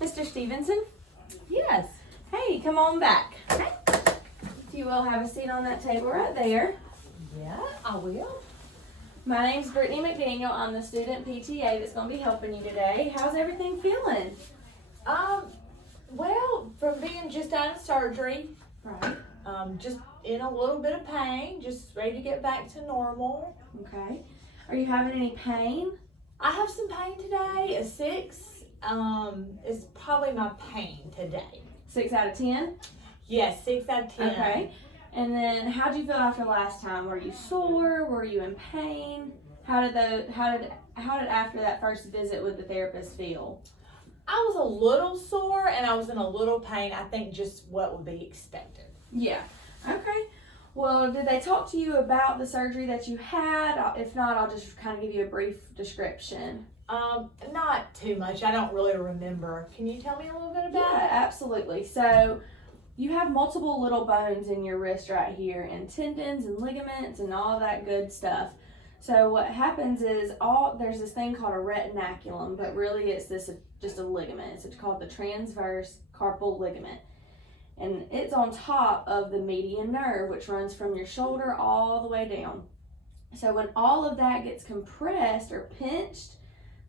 Mr. Stevenson? Yes. Hey, come on back. Okay. If you will, have a seat on that table right there. Yeah, I will. My name's Brittany McDaniel. I'm the student PTA that's going to be helping you today. How's everything feeling? Well, from being just out of surgery, Right. just in a little bit of pain, just ready to get back to normal. Okay. Are you having any pain? I have some pain today, a 6. Is probably my pain today. 6 out of 10? Yes, 6 out of 10. Okay. And then how'd you feel after last time? Were you sore? Were you in pain? How did after that first visit with the therapist feel? I was a little sore and I was in a little pain. I think just what would be expected. Yeah. Okay. Well, did they talk to you about the surgery that you had? If not, I'll just kind of give you a brief description. Not too much. I don't really remember. Can you tell me a little bit about Yeah, it? absolutely. So you have multiple little bones in your wrist right here, and tendons and ligaments and all that good stuff. So what happens is there's this thing called a retinaculum, but really it's just a ligament. It's called the transverse carpal ligament. And it's on top of the median nerve, which runs from your shoulder all the way down. So when all of that gets compressed or pinched,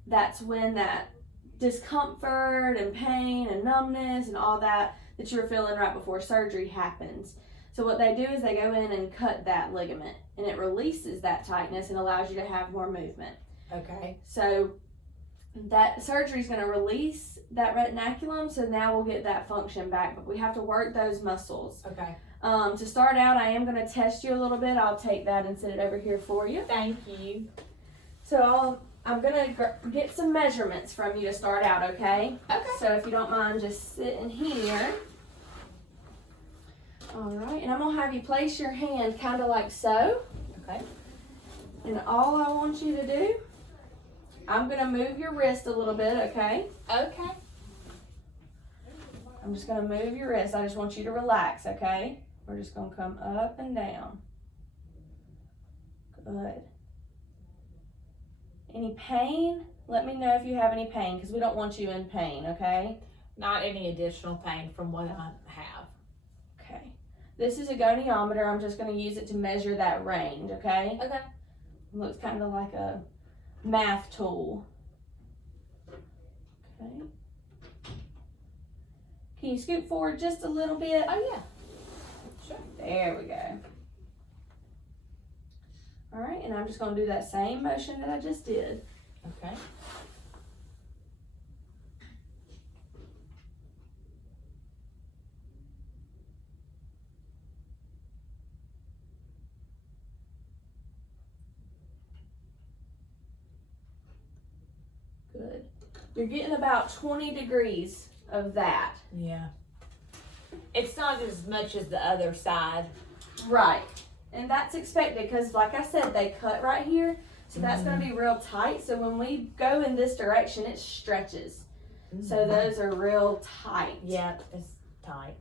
that's when that discomfort and pain and numbness and all that you were feeling right before surgery happens. So what they do is they go in and cut that ligament, and it releases that tightness and allows you to have more movement. Okay. So that surgery is going to release that retinaculum, so now we'll get that function back, but we have to work those muscles. Okay. To start out, I am going to test you a little bit. I'll take that and sit it over here for you. Thank you. So I'm going to get some measurements from you to start out, okay? Okay. So if you don't mind just sitting here. All right, and I'm going to have you place your hand kind of like so. Okay. And all I want you to do, I'm going to move your wrist a little bit, okay? Okay. I'm just going to move your wrist. I just want you to relax, okay? We're just going to come up and down. Good. Any pain? Let me know if you have any pain, because we don't want you in pain, okay? Not any additional pain from what I have. Okay. This is a goniometer. I'm just going to use it to measure that range, okay? Okay. It looks kind of like a math tool. Okay. Can you scoot forward just a little bit? Oh, yeah. Sure. There we go. All right, and I'm just going to do that same motion that I just did. Okay. Good. You're getting about 20 degrees of that. Yeah. It's not as much as the other side. Right. And that's expected because, like I said, they cut right here. So that's going to be real tight. So when we go in this direction, it stretches. So those are real tight. Yeah, it's tight.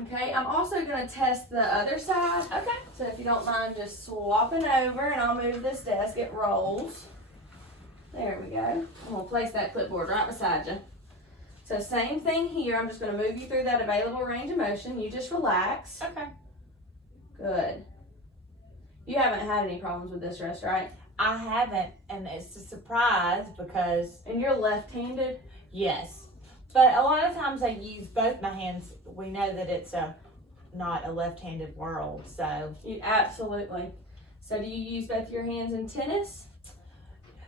Okay, I'm also going to test the other side. Okay. So if you don't mind just swapping over, and I'll move this desk, it rolls. There we go. I'm going to place that clipboard right beside you. So same thing here. I'm just going to move you through that available range of motion. You just relax. Okay. Good. You haven't had any problems with this wrist, right? I haven't, and it's a surprise because, And you're left-handed? yes. But a lot of times I use both my hands. We know that it's not a left-handed world, so. Absolutely. So do you use both your hands in tennis?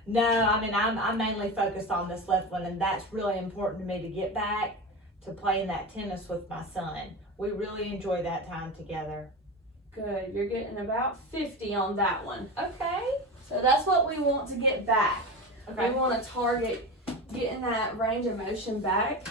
No, I mean, I'm mainly focused on this left one, and that's really important to me to get back to playing that tennis with my son. We really enjoy that time together. Good. You're getting about 50 on that one. Okay. So that's what we want to get back. Okay. We want to target getting that range of motion back.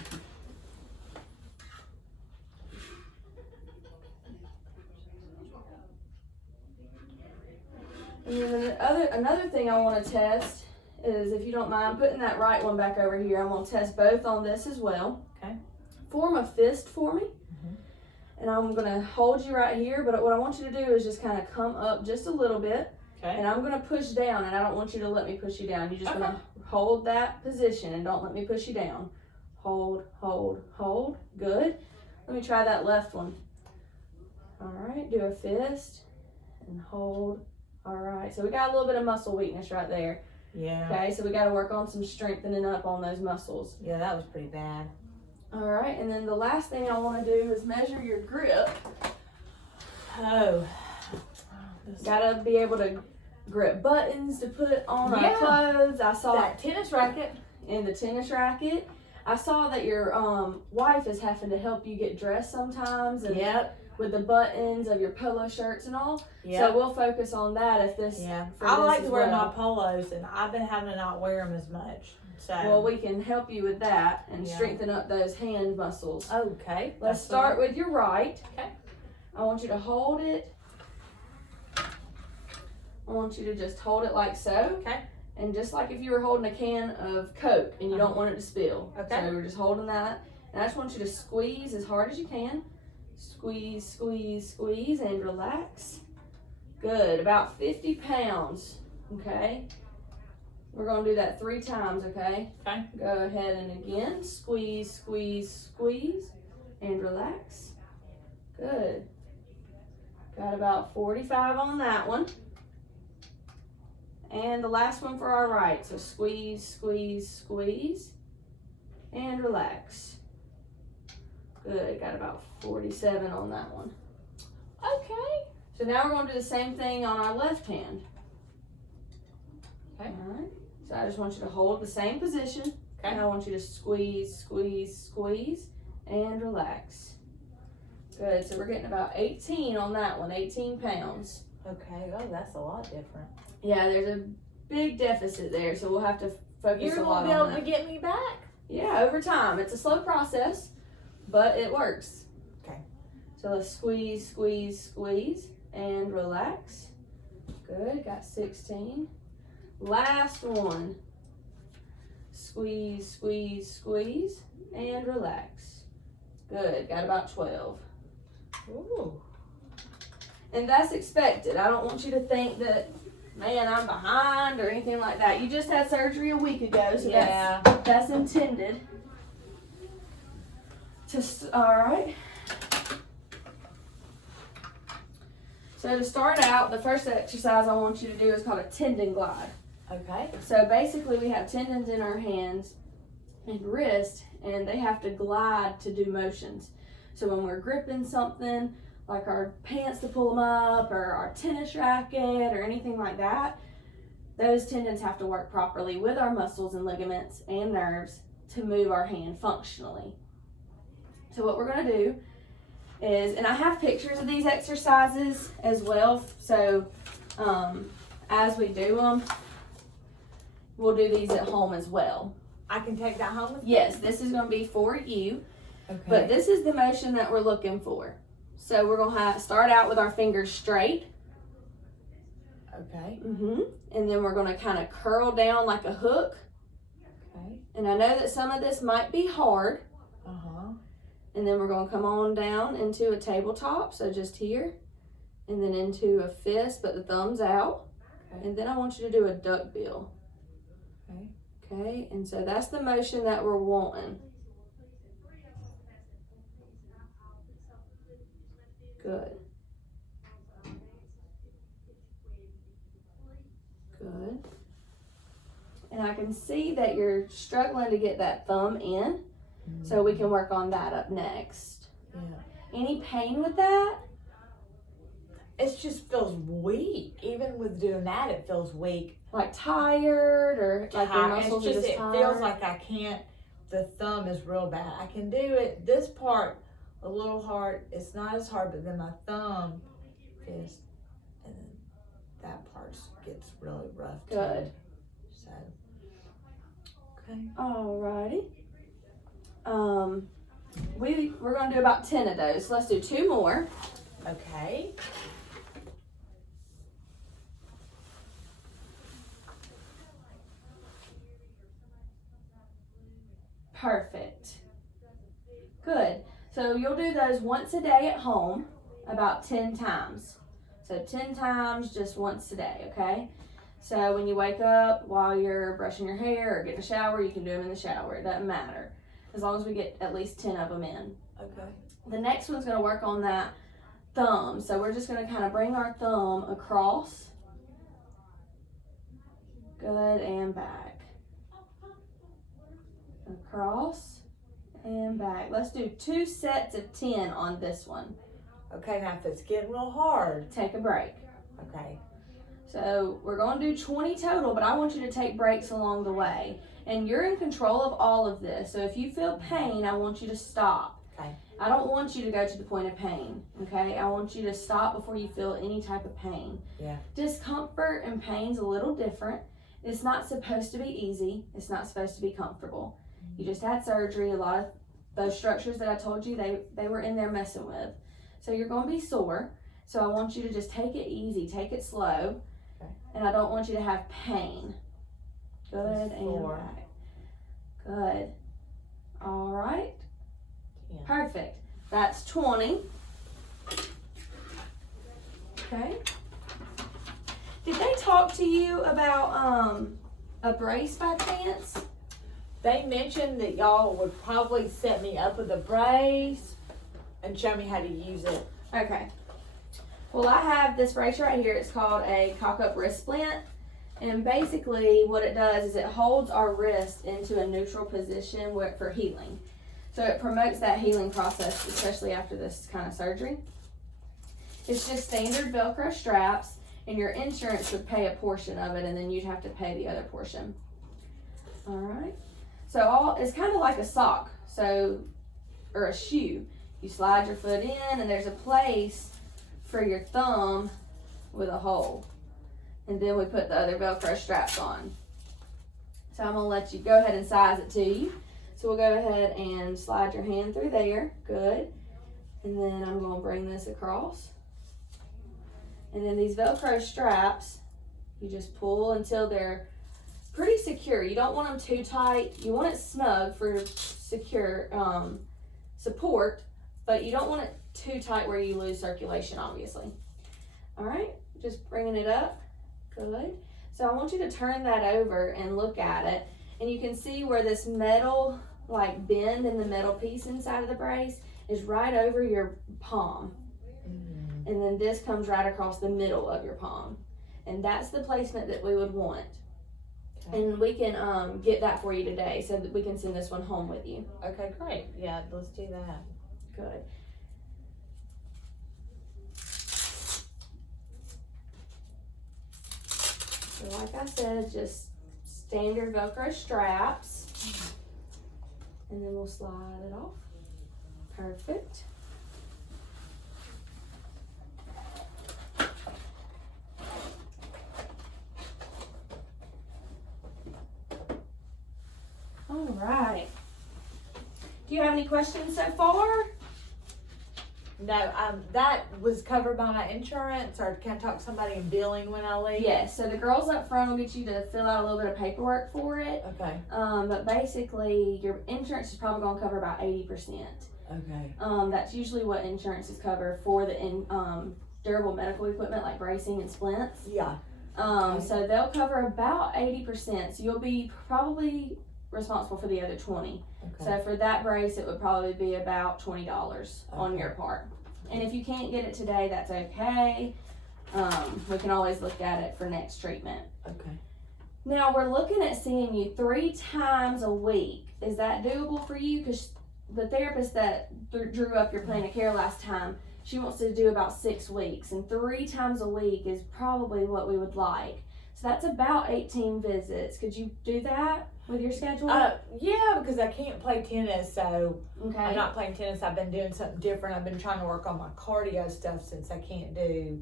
And then another thing I want to test is, if you don't mind putting that right one back over here, I'm going to test both on this as well. Okay. Form a fist for me. And I'm going to hold you right here, but what I want you to do is just kind of come up just a little bit. Okay. And I'm going to push down, and I don't want you to let me push you down. You're just Okay. going to hold that position and don't let me push you down. Hold, hold, hold. Good. Let me try that left one. All right, do a fist and hold. All right, so we got a little bit of muscle weakness right there. Yeah. Okay, so we got to work on some strengthening up on those muscles. Yeah, that was pretty bad. All right, and then the last thing I want to do is measure your grip. Oh. Got to be able to grip buttons to put on Yeah. our clothes. I saw That tennis racket. in the tennis racket. I saw that your wife is having to help you get dressed sometimes, and Yep. with the buttons of your polo shirts and all. Yep. So we'll focus on that if this. Yeah. for I this like as to wear well. my polos, and I've been having to not wear them as much. So. Well, we can help you with that and Yeah. strengthen up those hand muscles. Okay. Let's start with your right. Okay. I want you to hold it. I want you to just hold it like so. Okay. And just like if you were holding a can of Coke and you don't want it to spill. Okay. So we're just holding that. And I just want you to squeeze as hard as you can. Squeeze, squeeze, squeeze, and relax. Good. About 50 pounds. Okay. We're going to do that 3 times, okay? Okay. Go ahead and again. Squeeze, squeeze, squeeze, and relax. Good. Got about 45 on that one. And the last one for our right. So squeeze, squeeze, squeeze, and relax. Good. Got about 47 on that one. Okay. So now we're going to do the same thing on our left hand. Okay. All right. So I just want you to hold the same position. Okay. And I want you to squeeze, squeeze, squeeze, and relax. Good. So we're getting about 18 on that one. 18 pounds. Okay. Oh, that's a lot different. Yeah, there's a big deficit there, so we'll have to focus You're a lot gonna be on able that. to get me back. Yeah, over time. It's a slow process, but it works. Okay. So let's squeeze, squeeze, squeeze, and relax. Good, got 16. Last one. Squeeze, squeeze, squeeze, and relax. Good, got about 12. Ooh. And that's expected. I don't want you to think that, man, I'm behind or anything like that. You just had surgery a week ago, so Yeah. that's intended. All right. So to start out, the first exercise I want you to do is called a tendon glide. Okay. So basically we have tendons in our hands and wrist, and they have to glide to do motions. So when we're gripping something, like our pants to pull them up, or our tennis racket, or anything like that, those tendons have to work properly with our muscles and ligaments and nerves to move our hand functionally. So what we're going to do is, and I have pictures of these exercises as well, so as we do them, we'll do these at home as well. I can take that home with me? Yes, this is going to be for you, Okay. but this is the motion that we're looking for. So we're going to start out with our fingers straight. Okay. And then we're going to kind of curl down like a hook. Okay. And I know that some of this might be hard. Uh-huh. And then we're going to come on down into a tabletop, so just here. And then into a fist, but the thumbs out. Okay. And then I want you to do a duck bill. Okay. Okay, and so that's the motion that we're wanting. Good. Good. And I can see that you're struggling to get that thumb in, so we can work on that up next. Yeah. Any pain with that? It just feels weak. Even with doing that, it feels weak. Like tired, or like your muscles It's are just, just it tired? feels like I can't. The thumb is real bad. I can do it. This part a little hard. It's not as hard, but then my thumb is, and then that part gets really rough too. Good. So. Okay. Alrighty. We're gonna do about 10 of those. Let's do 2 more. Okay. Perfect. Good. So you'll do those once a day at home, about 10 times. So 10 times just once a day, okay? So when you wake up, while you're brushing your hair or getting a shower, you can do them in the shower. It doesn't matter, as long as we get at least 10 of them in. Okay. The next one's gonna work on that thumb. So we're just gonna kind of bring our thumb across. Good, and back. Across and back. Let's do 2 sets of 10 on this one. Okay, now if it's getting real hard. Take a break. Okay. So we're going to do 20 total, but I want you to take breaks along the way. And you're in control of all of this. So if you feel pain, I want you to stop. Okay. I don't want you to go to the point of pain, okay? I want you to stop before you feel any type of pain. Yeah. Discomfort and pain's a little different. It's not supposed to be easy. It's not supposed to be comfortable. You just had surgery. A lot of those structures that I told you, they were in there messing with. So you're going to be sore. So I want you to just take it easy, take it slow. Okay. And I don't want you to have pain. Good, and back. Good. All right. Yeah. Perfect. That's 20. Okay. Did they talk to you about a brace by chance? They mentioned that y'all would probably set me up with a brace and show me how to use it. Okay. Well, I have this brace right here. It's called a cock-up wrist splint. And basically what it does is it holds our wrist into a neutral position for healing. So it promotes that healing process, especially after this kind of surgery. It's just standard Velcro straps, and your insurance would pay a portion of it, and then you'd have to pay the other portion. All right. So it's kind of like a sock, or a shoe. You slide your foot in, and there's a place for your thumb with a hole. And then we put the other Velcro straps on. So I'm gonna let you go ahead and size it to you. So we'll go ahead and slide your hand through there. Good. And then I'm gonna bring this across. And then these Velcro straps, you just pull until they're pretty secure. You don't want them too tight. You want it snug for secure support, but you don't want it too tight where you lose circulation, obviously. All right, just bringing it up. Good. So I want you to turn that over and look at it. And you can see where this metal, like bend in the metal piece inside of the brace is right over your palm. Mm-hmm. And then this comes right across the middle of your palm. And that's the placement that we would want. Okay. And we can get that for you today so that we can send this one home with you. Okay, great. Yeah, let's do that. Good. So like I said, just standard Velcro straps. And then we'll slide it off. Perfect. All right. Do you have any questions so far? No, that was covered by my insurance, or can I talk to somebody in billing when I leave? Yes, so the girls up front will get you to fill out a little bit of paperwork for it. Okay. But basically, your insurance is probably going to cover about 80%. Okay. That's usually what insurance is covered for the durable medical equipment like bracing and splints. Yeah. Okay. So they'll cover about 80%. So you'll be probably responsible for the other 20. Okay. So for that brace, it would probably be about $20 on your part. And if you can't get it today, that's okay. We can always look at it for next treatment. Okay. Now we're looking at seeing you 3 times a week. Is that doable for you? Because the therapist that drew up your plan of care last time, she wants to do about 6 weeks, and 3 times a week is probably what we would like. So that's about 18 visits. Could you do that with your schedule? Yeah, because I can't play tennis, so okay. I'm not playing tennis. I've been doing something different. I've been trying to work on my cardio stuff since I can't do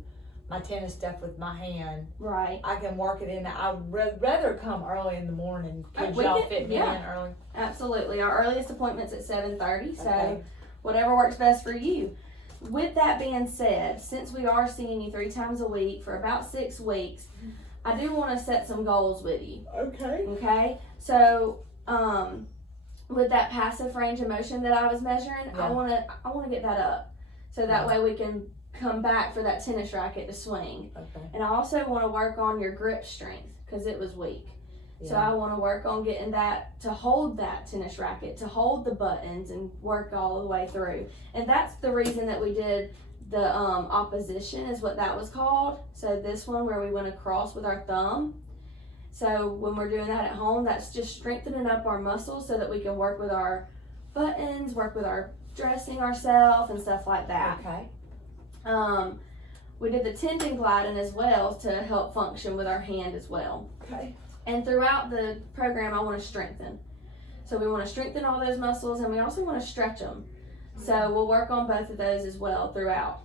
my tennis stuff with my hand. Right. I can work it in. I'd rather come early in the morning. Could y'all fit me in early? Absolutely. Our earliest appointment's at 7:30, so okay. Whatever works best for you. With that being said, since we are seeing you 3 times a week for about 6 weeks, I do want to set some goals with you. Okay. Okay. So, with that passive range of motion that I was measuring, I want to get that up, so that way we can come back for that tennis racket to swing. Okay. And I also want to work on your grip strength because it was weak. So I want to work on getting that to hold that tennis racket, to hold the buttons and work all the way through. And that's the reason that we did the opposition is what that was called. So this one where we went across with our thumb. So when we're doing that at home, that's just strengthening up our muscles so that we can work with our buttons, work with our dressing ourselves and stuff like that. Okay. We did the tendon gliding as well to help function with our hand as well. Okay. And throughout the program, I want to strengthen. So we want to strengthen all those muscles and we also want to stretch them. So we'll work on both of those as well throughout.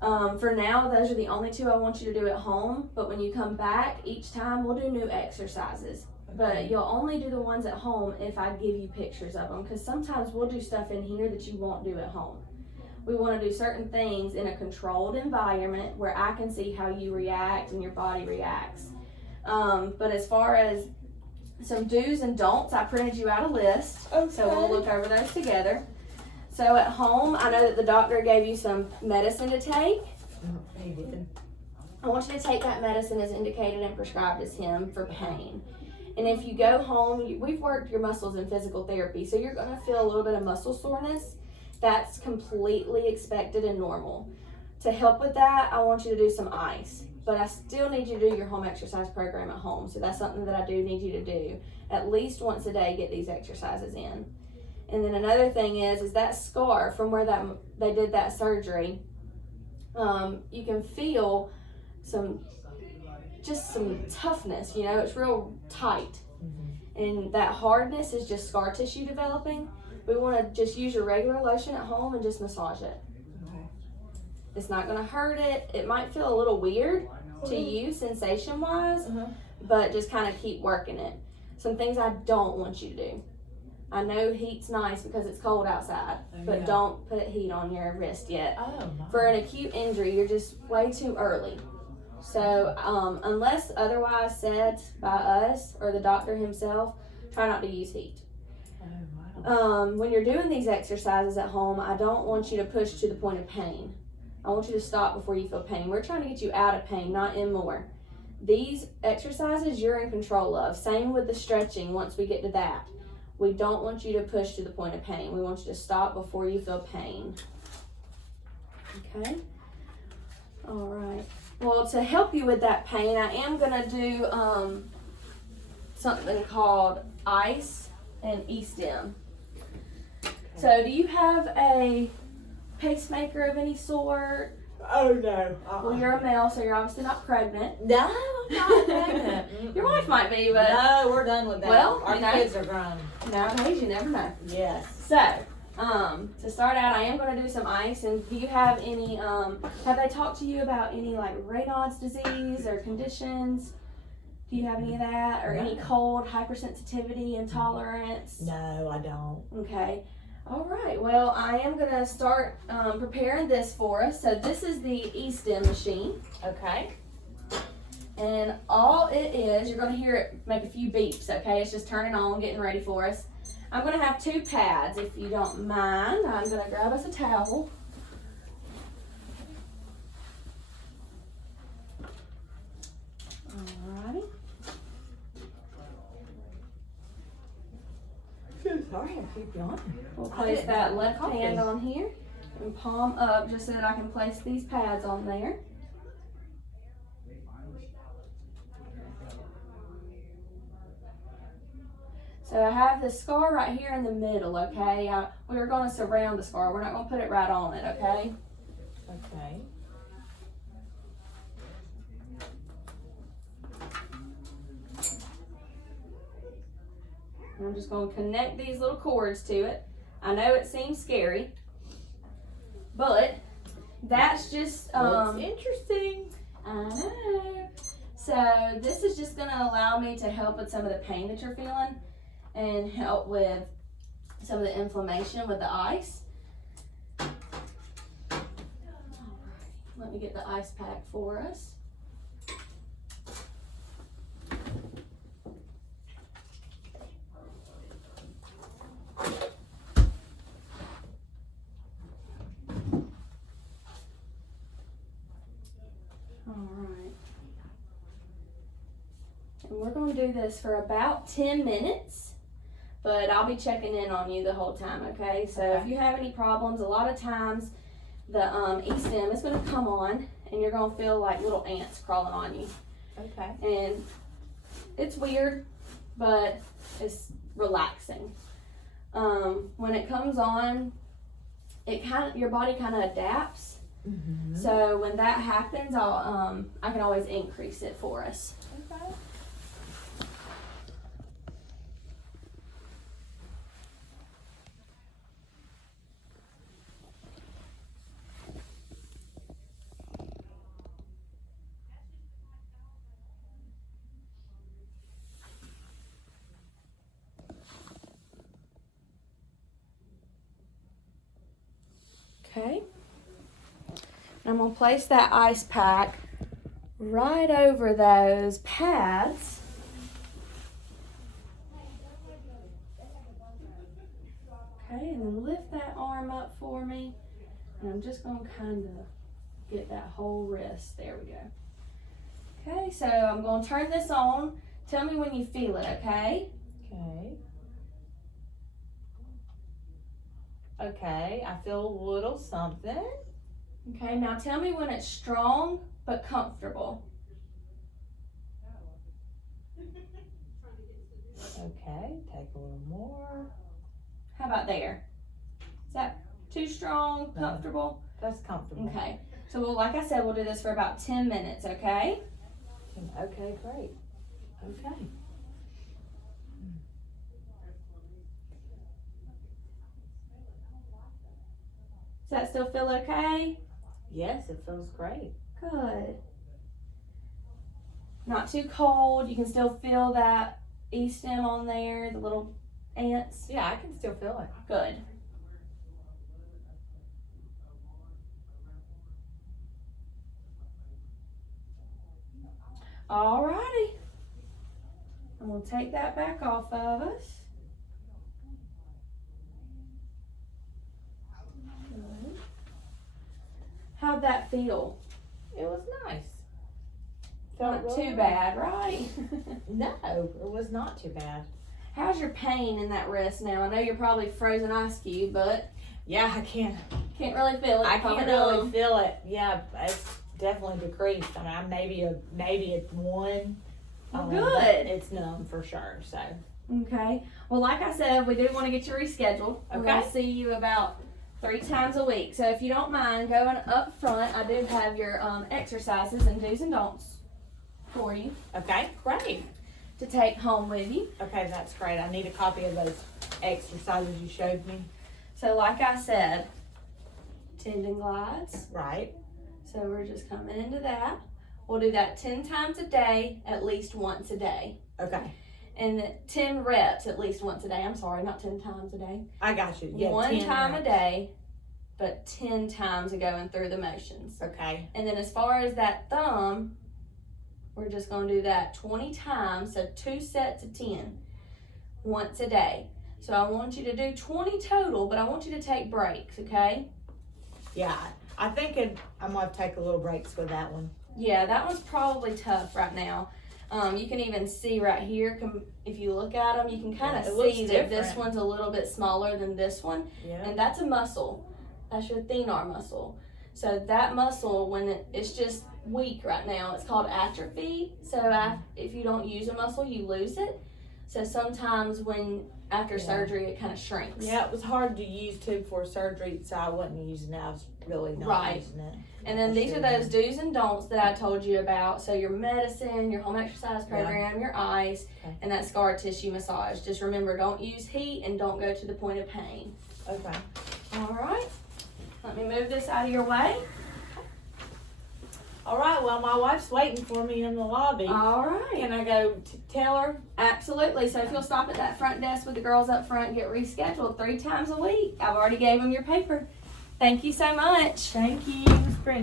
For now, those are the only two I want you to do at home. But when you come back, each time we'll do new exercises. But you'll only do the ones at home if I give you pictures of them. Because sometimes we'll do stuff in here that you won't do at home. We want to do certain things in a controlled environment where I can see how you react and your body reacts. But as far as some do's and don'ts, I printed you out a list. Okay. So we'll look over those together. So at home, I know that the doctor gave you some medicine to take. He did. I want you to take that medicine as indicated and prescribed as him for pain. And if you go home, we've worked your muscles in physical therapy, so you're going to feel a little bit of muscle soreness. That's completely expected and normal. To help with that, I want you to do some ice. But I still need you to do your home exercise program at home. So that's something that I do need you to do. At least once a day, get these exercises in. And then another thing is that scar from where they did that surgery, you can feel some toughness, you know, it's real tight. Mm-hmm. And that hardness is just scar tissue developing. We want to just use your regular lotion at home and just massage it. Okay. It's not going to hurt it. It might feel a little weird to you sensation-wise, but just kind of keep working it. Some things I don't want you to do. I know heat's nice because it's cold outside, but don't put heat on your wrist yet. For an acute injury, you're just way too early. So unless otherwise said by us or the doctor himself, try not to use heat. When you're doing these exercises at home, I don't want you to push to the point of pain. I want you to stop before you feel pain. We're trying to get you out of pain, not in more. These exercises you're in control of. Same with the stretching once we get to that. We don't want you to push to the point of pain. We want you to stop before you feel pain. Okay? All right. Well, to help you with that pain, I am going to do something called ice and e-stim. So do you have a pacemaker of any sort? Oh, no. Well, you're a male, so you're obviously not pregnant. No, I'm not pregnant. Your wife might be, but... No, we're done with that. Well, our kids are grown. Nowadays, you never know. Yes. So, to start out, I am going to do some ice. And do you have any, have they talked to you about any, like, Raynaud's disease or conditions? Do you have any of that? Or any cold, hypersensitivity, intolerance? No, I don't. Okay. All right. Well, I am going to start preparing this for us. So this is the e-stim machine. Okay. And all it is, you're going to hear it make a few beeps, okay? It's just turning on, getting ready for us. I'm going to have 2 pads, if you don't mind. I'm going to grab us a towel. Alrighty. Sorry, I keep yawning. We'll place that left hand on here and palm up just so that I can place these pads on there. So I have the scar right here in the middle, okay? We're going to surround the scar. We're not going to put it right on it, okay? Okay. I'm just going to connect these little cords to it. I know it seems scary, but that's just... Looks interesting. I know. So this is just going to allow me to help with some of the pain that you're feeling and help with some of the inflammation with the ice. All right. Let me get the ice pack for us. we're going to do this for about 10 minutes, but I'll be checking in on you the whole time, okay? So if you have any problems, a lot of times the E-stem is going to come on and you're going to feel like little ants crawling on you. Okay. And it's weird, but it's relaxing. When it comes on, your body kind of adapts. Mm-hmm. So when that happens, I can always increase it for us. Okay. Okay. I'm going to place that ice pack right over those pads. Okay, and then lift that arm up for me. And I'm just going to kind of get that whole wrist. There we go. Okay, so I'm going to turn this on. Tell me when you feel it, okay? Okay. Okay, I feel a little something. Okay, now tell me when it's strong but comfortable. Okay, take a little more. How about there? Is that too strong, comfortable? That's comfortable. Okay, so like I said, we'll do this for about 10 minutes, okay? Okay, great. Okay. Does that still feel okay? Yes, it feels great. Good. Not too cold. You can still feel that E-stem on there, the little ants. Yeah, I can still feel it. Good. Alrighty. I'm going to take that back off of us. Good. How'd that feel? It was nice. Not Felt too really bad, right? No, it was not too bad. How's your pain in that wrist now? I know you're probably frozen ice cube, but Yeah, I can't really feel it. I Probably can't really numb. feel it. Yeah, it's definitely decreased. I mean, maybe it's one. Well, but good. It's numb for sure. So Okay. Well, like I said, we do want to get you rescheduled. We're going to Okay. see you about 3 times a week. So if you don't mind going up front, I do have your exercises and do's and don'ts for you okay, great. to take home with you. Okay, that's great. I need a copy of those exercises you showed me. So like I said, tendon glides. Right. So we're just coming into that. We'll do that 10 times a day, at least once a day. Okay. And 10 reps at least once a day. I'm sorry, not 10 times a day. I got you. Yeah, One 10 time reps. a day, but 10 times going through the motions. Okay. And then as far as that thumb, we're just going to do that 20 times, so 2 sets of 10 once a day. So I want you to do 20 total, but I want you to take breaks, okay? Yeah, I think I'm going to take a little breaks with that one. Yeah, that one's probably tough right now. You can even see right here, if you look at them, you can kind of Yeah, it looks see that this different. one's a little bit smaller than this one. Yeah. And that's a muscle. That's your thenar muscle. So that muscle, when it's just weak right now, it's called atrophy. So if you don't use a muscle, you lose it. So sometimes after surgery, it kind of shrinks. Yeah, it was hard to use too before surgery, so I wasn't using it. I was really not Right. using it. And then these are those do's and don'ts that I told you about. So your medicine, your home exercise program, your ice, Okay. and that scar tissue massage. Just remember, don't use heat and don't go to the point of pain. Okay. All right. Let me move this out of your way. All right, well, my wife's waiting for me in the lobby. All right. Can I go tell her? Absolutely. So if you'll stop at that front desk with the girls up front and get rescheduled 3 times a week. I've already gave them your paper. Thank you so much. Thank you, Miss Brenda.